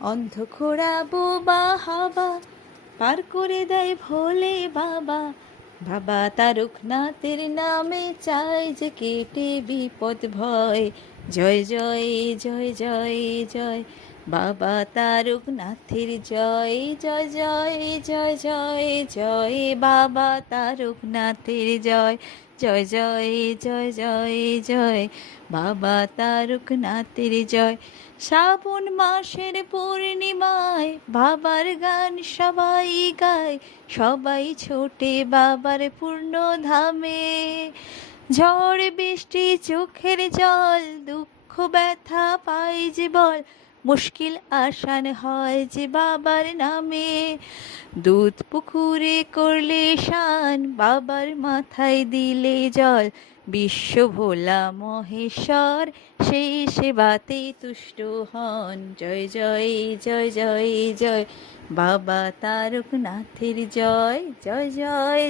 অন্ধখোড়া বোবা হাবা পার করে দেয় ভোলে বাবা। বাবা তারকনাথের নামে চাই যে কেটে বিপদ ভয়। জয় জয় জয় জয় জয় বাবা তারকনাথের জয়। জয় জয় জয় জয় জয় বাবা তারকনাথের জয়। জয় জয় জয় জয় জয় বাবা তারকনাথের জয়। শ্রাবণ মাসের পূর্ণিমায় বাবার গান সবাই গায়, সবাই ছোটে বাবার পূর্ণ ধামে। ঝড় বৃষ্টি চোখের জল দুঃখ ব্যথা পাই যে বল, মুশকিল আসান হয় যে বাবার নামে। দুধ পুকুরে করলে শান বাবার মাথায় দিলে জল, বিশ্ব ভোলা মহেশ্বর সেই সেবাতে তুষ্ট হন। জয় জয় জয় জয় জয় বাবা তারকনাথের জয়। জয় জয়